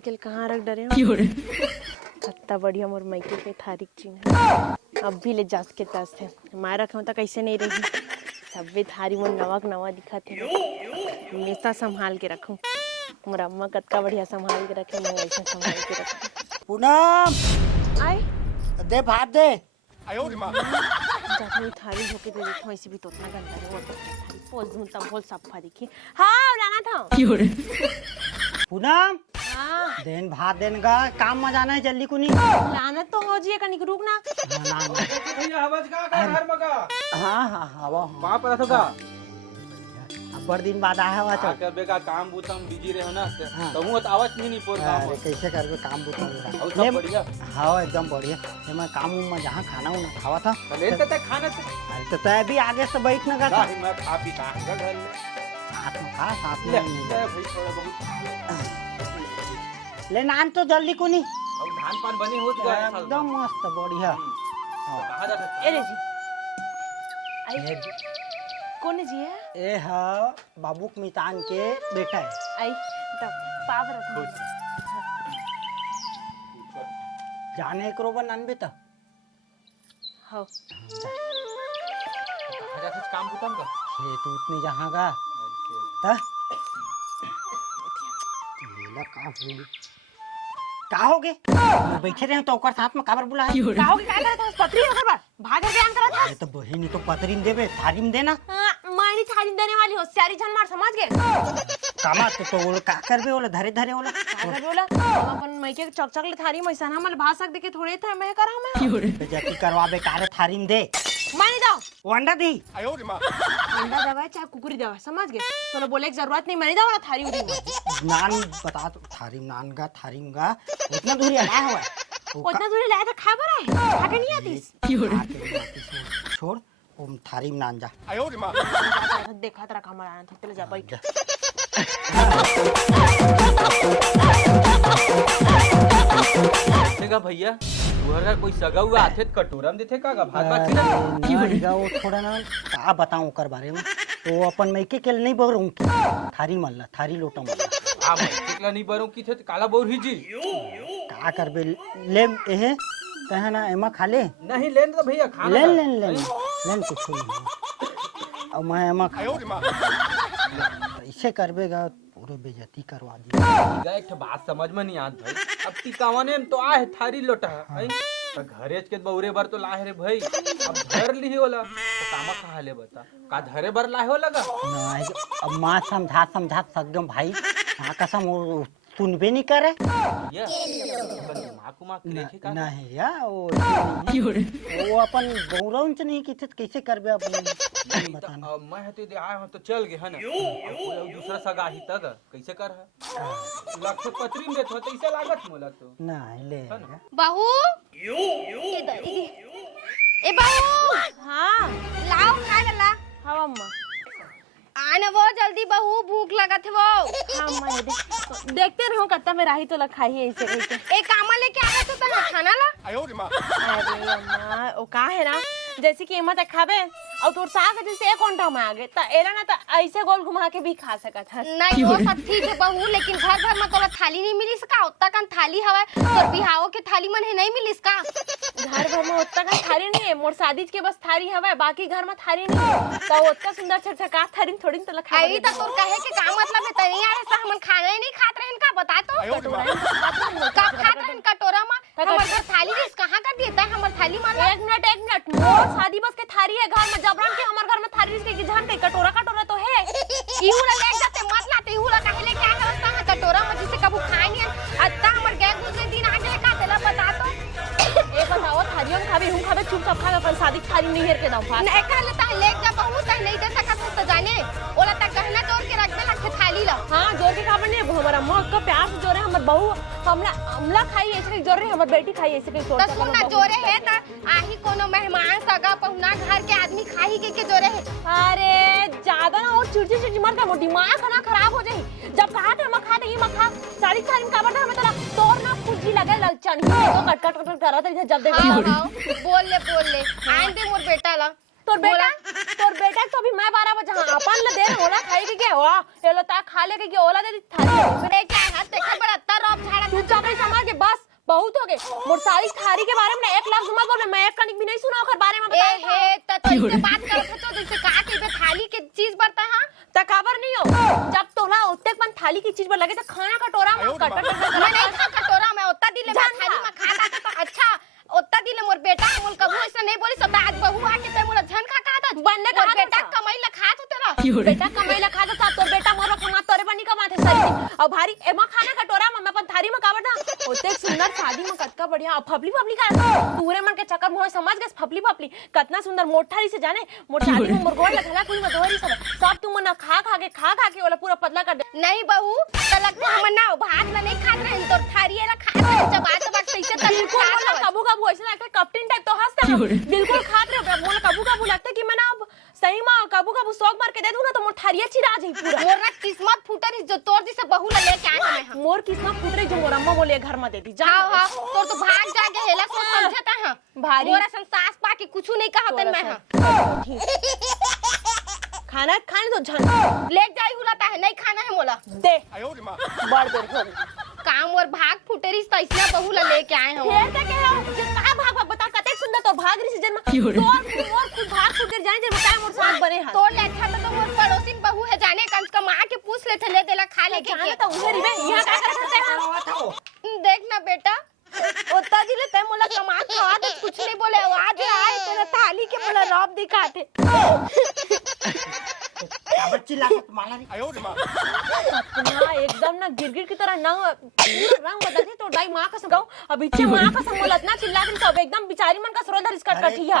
जे के कहाँ रख डरे हो कितना बढ़िया मोर मायके के थारिक चिन्ह अब भी ले जास के तास थे मैं रखा तो कैसे नहीं रही सबे थारी मोर नवा नवा दिखा थे हमेशा संभाल के रखूं मोर अम्मा कतका बढ़िया संभाल के रखे मैं ऐसा संभाल के रखूं पूनम आए दे भात दे जब मैं थाली धोके दे देता हूँ ऐसे भी तो उतना गंदा नहीं होता थाली पोल दूँ तब बोल सफा दिखी हाँ लाना था पूनम हाँ देन भात देन का काम में जाना है जल्दी को नहीं लाना तो हो जी कनिक रुक ना भैया आवाज का घर मगा हाँ हाँ हाँ वो वहां पर तो का बड़ दिन बाद आया हुआ चल कर बेका काम बुतम बिजी रहे ना हाँ। तो हूं तो आवाज नहीं पोर काम अरे कैसे करबे काम बुता और सब बढ़िया हाँ एकदम बढ़िया ये मैं काम में जहाँ खाना उना खावा था लेते थे खाना से अरे तो तय भी आगे से बैठ न का मैं खा पी का घर साथ में खा साथ ले में भाई थोड़ा बहुत ले नान तो जल्दी को नहीं और धान पान बनी होत गया एकदम मस्त बढ़िया कहां जाते ए रे जी आई कौन जी है ए हा बाबूक मितान के बेटा है आई तब पाव रखो जाने करो बन अनबे त हो कहां जाते काम बुतम का ये तो उतनी जहाँ का ता लीला का हो गए बैठे रहे तो ओकर साथ में काबर बुलाए काहो के काय करत हस पत्री होकर बा भाग के बयान करत हस अरे तो बहिनी तो पतरीन देबे थारी में देना मानी थारी देने वाली हो सारी जन मार समझ गए कामा तो वो का करबे ओला धरे धरे ओला अगर बोला हम अपन मायके के चकचक ले थारी मैसा हमन भाषक देके थोड़े था मैं करा मैं तो जाती करवाबे कारे थारी में दे मानी जाओ वो अंडा दी अंडा दवा चाहे कुकुरी दवा समझ गए तो बोले की जरूरत नहीं मानी जाओ थारी उड़ी नान बता तो थारी नान का थारी में का उतना दूरी आया हुआ उतना दूरी लाया था खा बर है खा के नहीं आतीस छोड़ वो थारी में नान जा देखा तेरा कमर आना था चले जा बैठ देखा भैया तुहरा कोई सगा हुआ आथे कटोरा में देथे का भात भात खिला वो थोड़ा ना का बताऊं ओकर बारे में तो अपन मैके के नहीं बरऊं की थारी मल्ला थारी लोटा मल्ला आ मैं टिकला नहीं बरो की थे काला बोर ही जी का करबे ले एहे कहे ना एमा खा ले नहीं लेन तो भैया खाना लेन लेन लेन लेन कुछ नहीं अब मैं एमा ऐसे करबेगा पूरे बेइज्जती करवा दी गए एक बात समझ में नहीं आत भाई अब टिकावने में तो आए थारी लोटा है तो घरेज के बौरे बर तो लाहे रे भाई अब धर ली होला तो कामा कहा ले बता का धरे बर लाहे हो लगा नहीं अब माँ समझा सकम भाई माँ कसम वो सुनबे नहीं करे ये दिमाग को मार देखे का नहीं या वो अपन गौरव से नहीं किथे कैसे करबे अपन बताना अब मैं हते आए हो तो चल गए है ना कोई दूसरा सगा ही तक कैसे कर है लाख पत्री में देत हो तो ऐसे लागत मोला तो नहीं ले बहू ए बहू हाँ लाओ खा ला हाँ अम्मा आने वो जल्दी बहू भूख लगत है वो हाँ अम्मा देखते रहो कत्ता में राही तो लखाई है ऐसे करके एक कामा लेके आ तो तना खाना ला अरे अम्मा वो का है ना जैसे कि एमा तक खाबे और तोर साग जैसे एक घंटा में आगे त एला ना त ऐसे गोल घुमा के भी खा सकत है नहीं वो सब ठीक है बहू लेकिन घर घर में तोरा थाली नहीं मिलिस का उतना कन थाली हवा तोर बिहाव के थाली मन है नहीं मिलिस का घर भर में उतना का थारी नहीं है मोर शादी के बस थारी हवा बाकी घर में थारी नहीं है तो उतना सुंदर छटछका थारी थोड़ी तो लखा आई तो तोर कहे के का मतलब है तनी आए सा हमन खाना ही नहीं खात रहन का बता तो का खात रहन कटोरा में हमर घर थाली किस कहां कर देता है हमर थाली मार एक मिनट मोर शादी बस के थारी है घर में जबरन के हमर घर में थारी के जान के कटोरा तो है इहू ला ले जाते मत लाते इहू ला काहे लेके आ गए उसका कटोरा में जिसे कबू खाएंगे अत्ता हमर गए दूसरे दिन आ गए का तेला बता तो एक बताओ थारी हम खाबे हम खाबे चुपचाप खाबे अपन शादी थारी नहीं हेर के दाऊ फास नहीं का लेता ले जा बहू तक नहीं दे सकत तो जाने ओला तक गहना जोड़ के रख दे लख थाली ला हां जोर के खाबे नहीं हमर अम्मा का प्यार से जोरे हमर बहू हमरा अमला खाई ऐसे जोरे हमर बेटी खाई ऐसे के तो सुन ना जोरे है ता आही कोनो मेहमान सगा पहुना घर के आदमी खाई के जोरे है अरे ज्यादा ना और चिड़चिड़ मत कर दिमाग ना खराब हो जाई जब कहा था हम खाते ही मखा सारी थारी में काबर हम तला तोर ना कुजी लगे ललचन ही तो कट कट करत है जब देखो बोल ले आन दे मोर बेटा ला तोर बेटा तो अभी मैं 12 बजे अपन ले दे ओला खाई के हो एलो ता खा ले के ओला दे थाली मेरे क्या हाथ देखा बड़ा अत्ता रॉब झाड़ा तू चाबे समझ के बस बहुत हो गए मोर सारी थारी के बारे में 1 लाख मत बोल मैं एक कनिक भी नहीं सुना ओकर बारे में ए हे त तो इससे बात करत तो जैसे का के थाली के चीज बरता हां त खबर नहीं हो जब तोला ओते पन थाली की चीज पर लगे त खाना कटोरा में कट मैं नहीं खा कटोरा में ओत्ता दिले मैं थाली में खा था तो अच्छा ओत्ता दिले मोर बेटा मोल कबू ऐसा नहीं बोली सब आज बहू आके ते मोला झन खा था बनने का बेटा कमाई ला खा तो तेरा बेटा कमाई ला खा था तोर बेटा मोर कमा तोरे बनी कमाथे सही और भारी एमा खाना कटोरा में मैं अपन थारी में काबर था ओते सुंदर शादी में कतका बढ़िया फपली का पूरे मन के चक्कर मोह समझ गए फपली कितना सुंदर मोठारी से जाने मोर शादी में मोर गोड़ लगला कुल में दोहरी सब तू मन खा के वाला पूरा पतला कर दे नहीं बहू त लगता हम ना भात में नहीं खात रहे तो थारी ला खा रहे जब बात सही से बिल्कुल कबू ऐसे लगता है कप्टिन टाइप तो हंसता बिल्कुल खात रहे मोला कबू लगता कि मैं ना सही में कबू शौक मार के दे दूं ना तो मोर थारिया चिरा जाई पूरा मोर ना किस्मत फूटरी जो तोर जैसे बहू ला लेके आए हम मोर किस्मत फूट रही जो मोर अम्मा बोले घर में दे दी जा हां तोर तो भाग जाके हेला सो समझता हां भारी मोरा संसास पा के कुछ नहीं कहत मैं हां खाना खाने तो झन ले जाई हुलाता है नहीं खाना है मोला दे बड़ देर हो काम और भाग फुटेरी तैसना बहू ला लेके आए हम फेर तक है जे का भाग बता कते सुंदर तो भाग रही सीजन में तोर मोर खुद भाग फुटेर जाने जे बताए मोर साथ बने हां तोर ले अच्छा तो मोर पड़ोसिन बहू है जाने कंस का मां के पूछ लेते ले देला खा लेके जाने तो उधर ही बे यहां का करते हैं देख ना बेटा ओता दिले ते मोला कमा खा तो कुछ नहीं बोले आज आए तेरा थाली के मोला रौब दिखाते बच्ची लागत माला रे अपना एकदम ना गिरगिट की तरह रंग बदलती तो डाई मां का संगाऊ अब इच्छे मां का संगोल इतना चिल्ला के सब एकदम बिचारी मन का सरोदर इसका कठिया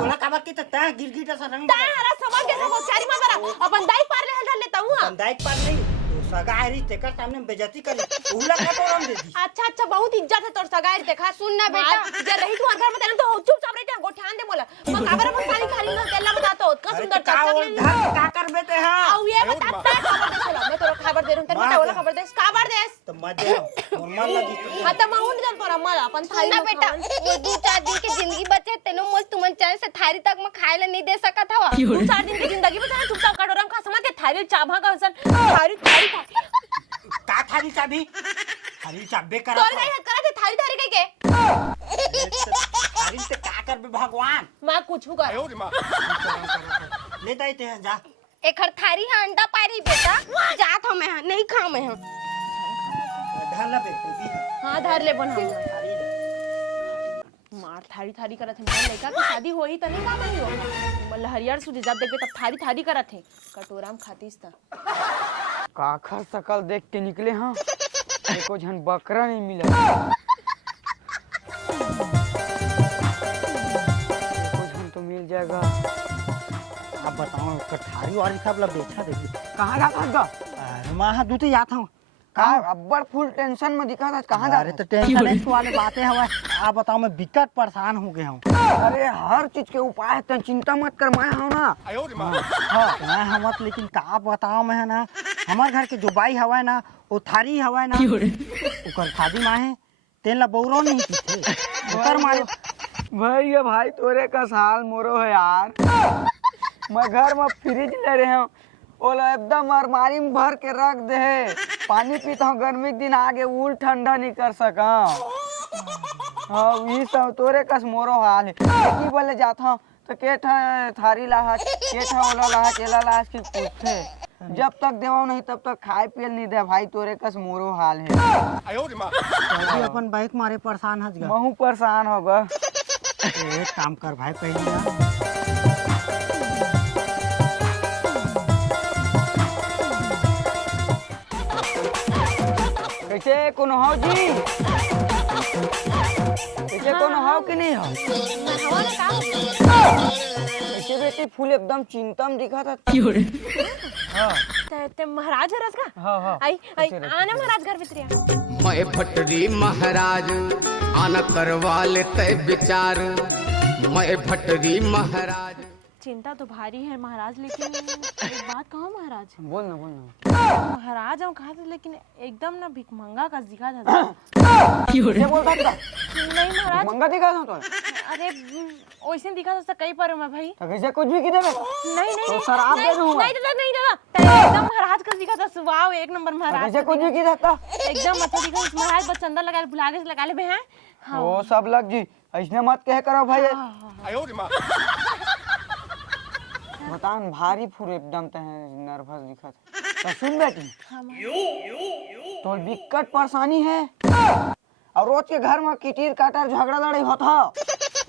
ओला काबर के तता गिरगिट सा रंग तारा समझ के सब चारी मां करा अपन दाई पार ले हल लेता हूं पंदाइक पर नहीं तो सगाई तेकर सामने बेइज्जती कर ओला का तो रंग दे दी अच्छा बहुत इज्जत है तोर सगाई देखा सुन ना बेटा जे रही तू घर में तेरे तो चुपचाप रही गोठान दे मोला मैं काबर अपन सारी खाली ना केला बता तो का सुंदर का चक्कर का कर बेटे हां औ ये बता खबर दे चलो मैं तोरा खबर दे रहूं तेरे बेटा वाला खबर दे खबर दे तो मत दे नॉर्मल लगी हां त माउंट जन पर अम्मा अपन थाली ना बेटा वो 2-4 दिन की जिंदगी बचे तेनो मोज तुमन चैन से थारी तक में खाए ला नहीं दे सकत हवा 2-4 दिन की जिंदगी बचा चुपचाप कटोरा में खा समझ के थाली चाभा का हसन थारी का थाली चाबी थाली चाबे करा तोर नहीं करा थे थारी कई के थाली से का कर बे भगवान मैं कुछ कर ले दाई ते जा एक हर थारी है अंडा पारी बेटा जात हम है नहीं खा मैं हम ढाल बेटे दी हां धर ले बना थाली मार थारी करत है मैं लड़का की शादी होई त नहीं का मई हो मल्ला हरियर सुझे जब देखबे तब थारी करत है कटोरा में खातीस त काखर सकल देख के निकले हाँ एको झन बकरा नहीं मिला एको झन तो मिल जाएगा आप बताओ कठारी वाली सब ला बेचा देखी कहाँ जाता था अरे मां दूते जात हूं का अब्बड़ फुल टेंशन में दिखा था कहाँ अरे जाता तो टेंशन नहीं वाले बातें हवा आप बताओ मैं बिकट परेशान हो गया हूं अरे हर चीज के उपाय है चिंता मत कर मैं हूं ना हां मैं हमत लेकिन का बताओ मैं ना हमार घर के जो बाई हवा ना वो थारी हवा ना ओकर शादी मां है तेन ला बौरो नहीं थे ओकर मारे भाई तोरे का साल मोरो है यार मैं घर में फ्रिज ले रहे हूँ ओला एकदम अलमारी में भर के रख दे पानी पीता हूँ गर्मी के दिन आगे उल ठंडा नहीं कर सका हाँ ये सब तोरे कस मोरो हाल है की बोले जाता हूँ तो के थारी लाहा के ओला लाहा केला लाहा की पूछते जब तक देवा नहीं तब तक खाए पियल नहीं दे भाई तोरे कस मोरो हाल है अपन बाइक मारे परेशान हज गया महू परेशान होगा एक काम कर भाई पहले ना कैसे कोनो हो जी कैसे कोनो हो कि नहीं हो कैसे बेटी फूल एकदम चिंता में दिखा था ते महाराज रस का हाँ आई आने महाराज घर भीतर मैं भटरी महाराज आना करवा लेते विचार मैं भटरी महाराज चिंता तो भारी है महाराज लेकिन एक बात कहूँ महाराज बोलना महाराज हम कहा था लेकिन एकदम ना भिखमंगा का दिखा था क्या बोलता था नहीं महाराज मंगा दिखा था तो अरे वैसे दिखा तो कई पर मैं भाई। तो कैसे कुछ भी की देवे नहीं नहीं तो शराब दे दूंगा। नहीं दादा नहीं दादा एकदम महाराज का दिखा था। वाह एक नंबर महाराज कैसे कुछ भी की देता एकदम अच्छा दिखा। महाराज बस चंदा लगा बुलागे से लगा ले बे हैं। वो सब लग जी ऐसने मत कह करो भाई। बतान भारी फूर एकदम ते नर्वस दिखा था। तो सुन बेटी तो दिक्कत परेशानी है और रोज के घर में किटीर काटर झगड़ा लड़ाई होता।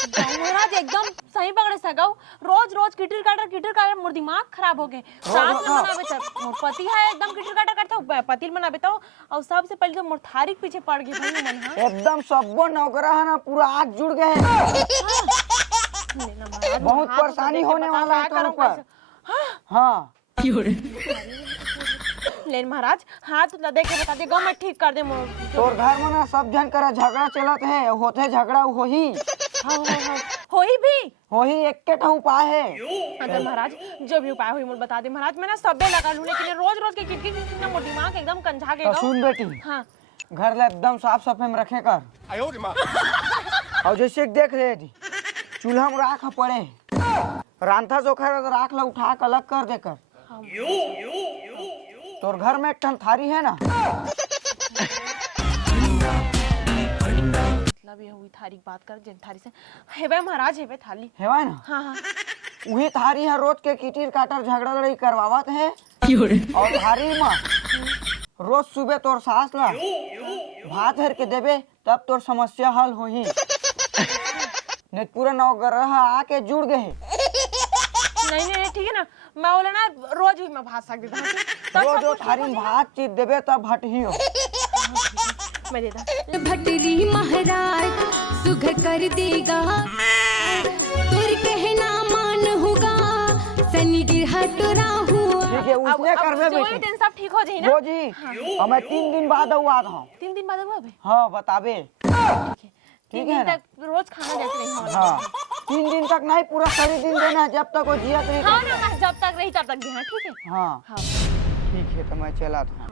महाराज एकदम सही पकड़े सगाओ। रोज रोज किटिर काटर मोर दिमाग खराब हो गए। सास में मनावे तब मोर पति है एकदम किटिर काटर करता हूँ पति मनावे तो और सबसे पहले तो मोर थारी के पीछे पड़ गई भाई मन। हाँ एकदम सबो नौकरा है ना पूरा आग जुड़ गए हैं। बहुत परेशानी होने वाला है तेरे ऊपर। हाँ लेन महाराज हाथ तो देख के बता दे गो मैं ठीक कर दे मोर। तोर घर में ना सब जन करा झगड़ा चलत है होते झगड़ा होही होई भी होही एक के उपाय है। अगर महाराज जो भी उपाय हुई मुझे बता दे महाराज। मैं ना सबे लगा लूं लेकिन रोज रोज के किटकिट ना मोर दिमाग एकदम कंझा तो गएगा। सुन बेटी हाँ घर ला एकदम साफ सफाई में रखे कर। और जैसे देख रहे जी चूल्हा में राख पड़े रांधा चोखा राख ला उठा कर अलग कर देकर। तोर घर में एक टन थारी है ना मतलब ये हुई थारी बात कर जिन थारी से हेबे महाराज हेबे थाली है ना। हाँ हाँ वही थारी है रोज के किटीर काटर झगड़ा लड़ाई करवावत है। और थारी में रोज सुबह तोर सास ला भात हर के देबे तब तोर समस्या हल होही। नहीं पूरा नौकरहा आके जुड़ गए। नहीं नहीं ठीक है ना। मैं बोला ना रोज भी मैं भात साग देता हूँ। रोज जो थारी में भात चीज देबे तब हटही हो। मैं देता भटरी महाराज सुघर कर देगा तुर कहना मान होगा सनी गिरहा टोरा हुआ। ठीक है उसने करबे जो भी बेटी। दिन सब ठीक हो जाए ना। वो जी हमें 3 दिन बाद हुआ था। 3 दिन बाद हुआ बे। हाँ बताबे। ठीक है है ना? तक रोज खाना देते रही हूँ। हाँ 3 दिन तक नहीं पूरा सारी दिन देना है जब तक वो जियत रही। हाँ ना मैं जब तक रही तब तक देना ठीक है। हाँ हाँ ठीक है तो मैं चला था।